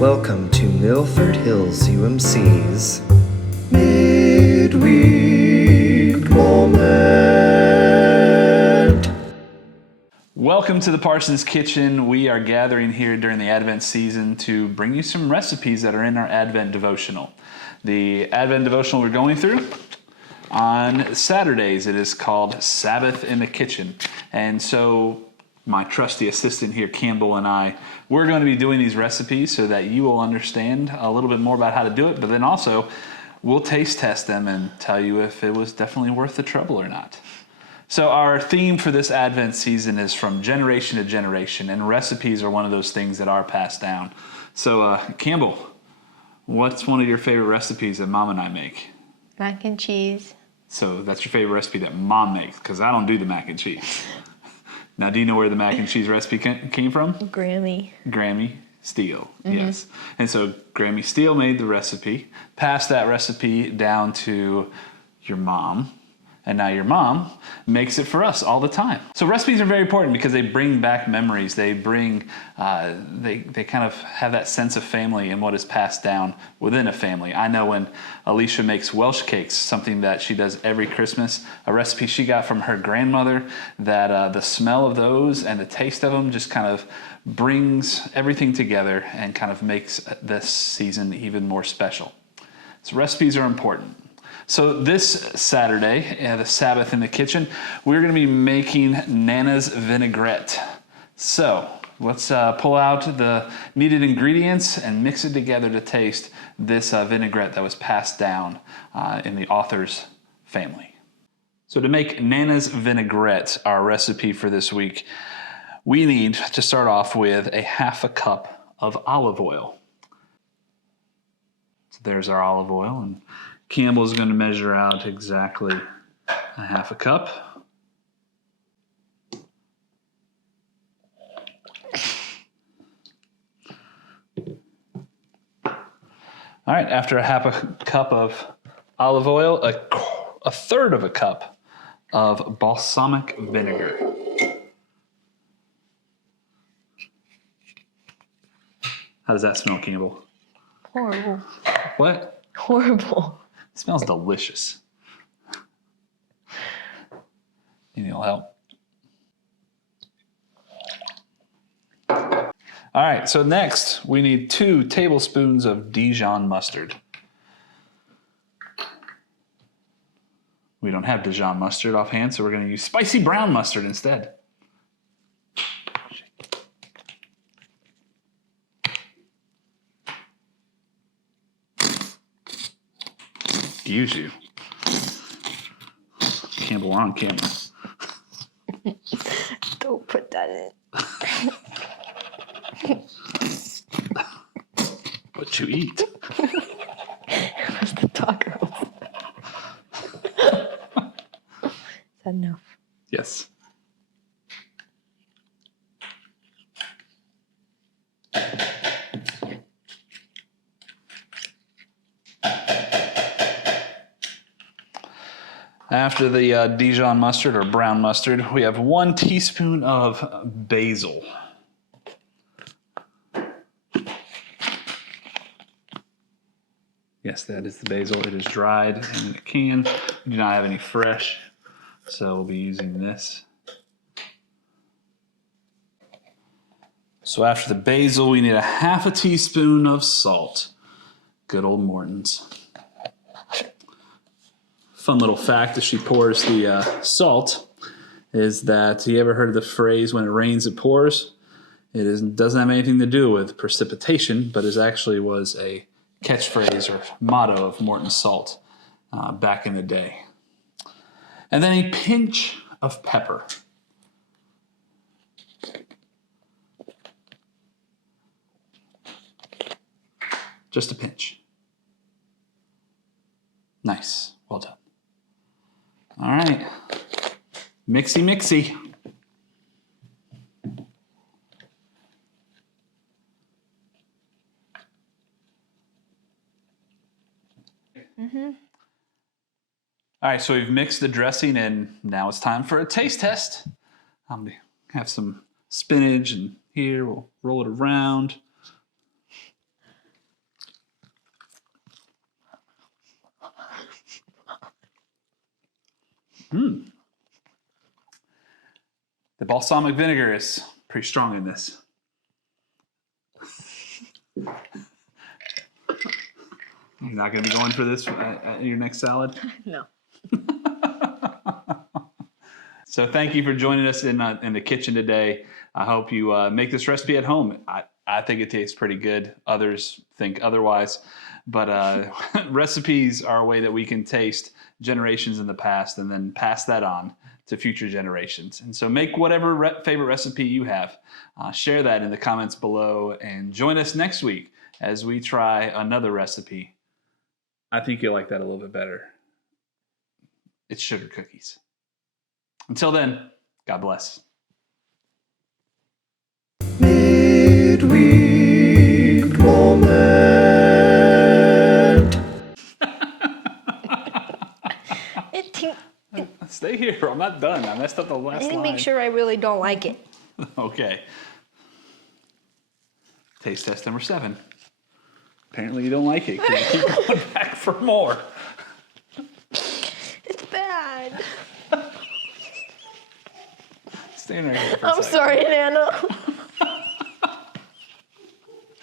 Welcome to Milford Hills UMC's Midweek Moment. Welcome to the Parsonage Kitchen. We are gathering here during the Advent season to bring you some recipes that are in our Advent Devotional. The Advent Devotional we're going through on Saturdays, it is called Sabbath in the Kitchen. And so my trusty assistant here, Campbell, and I, we're going to be doing these recipes so that you will understand a little bit more about how to do it, but then also we'll taste test them and tell you if it was definitely worth the trouble or not. So our theme for this Advent season is from generation to generation, and recipes are one of those things that are passed down. So Campbell, what's one of your favorite recipes that Mom and I make? Mac and cheese. So that's your favorite recipe that Mom makes, because I don't do the mac and cheese. Now, do you know where the mac and cheese recipe came from? Grammy Steele, yes. And so Grammy Steele made the recipe, passed that recipe down to your mom, and now your mom makes it for us all the time. So recipes are very important because they bring back memories. They bring, they kind of have that sense of family and what is passed down within a family. I know when Alicia makes Welsh cakes, something that she does every Christmas, a recipe she got from her grandmother, that the smell of those and the taste of them just kind of brings everything together and kind of makes this season even more special. So recipes are important. So this Saturday, the Sabbath in the Kitchen, we're going to be making Nana's vinaigrette. So let's pull out the needed ingredients and mix it together to taste this vinaigrette that was passed down in the author's family. So to make Nana's vinaigrette, our recipe for this week, we need to start off with a half a cup of olive oil. So there's our olive oil, and Campbell's going to measure out exactly a half a cup. All right, after a half a cup of olive oil, a third of a cup of balsamic vinegar. How does that smell, Campbell? Horrible. What? Horrible. It smells delicious. Maybe it'll help. All right, so next we need 2 tablespoons of Dijon mustard. We don't have Dijon mustard offhand, so we're going to use spicy brown mustard instead. Excuse you. Campbell, we're on camera. Don't put that in. What you eat? It was the tacos. Is that enough? Yes. After the Dijon mustard or brown mustard, we have 1 teaspoon of basil. Yes, that is the basil. It is dried in a can. We do not have any fresh, so we'll be using this. So after the basil, we need a half a teaspoon of salt. Good old Morton's. Fun little fact as she pours the salt is that, you ever heard of the phrase, when it rains it pours? Doesn't have anything to do with precipitation, but it actually was a catchphrase or motto of Morton's Salt back in the day. And then a pinch of pepper. Just a pinch. Nice, well done. All right, mixy mixy. All right, so we've mixed the dressing and now it's time for a taste test. I'm gonna have some spinach and here we'll roll it around. The balsamic vinegar is pretty strong in this. You're not going to be going for this at your next salad? No. So thank you for joining us in the kitchen today. I hope you make this recipe at home. I think it tastes pretty good. Others think otherwise. But recipes are a way that we can taste generations in the past and then pass that on to future generations. And so make whatever favorite recipe you have. Share that in the comments below and join us next week as we try another recipe. I think you'll like that a little bit better. It's sugar cookies. Until then, God bless. Midweek moment. Stay here. I'm not done. I messed up the last line. I need to make sure I really don't like it. Okay. Taste test number 7. Apparently you don't like it because you keep going back for more. It's bad. Stand right here for a second. I'm sorry, Nana.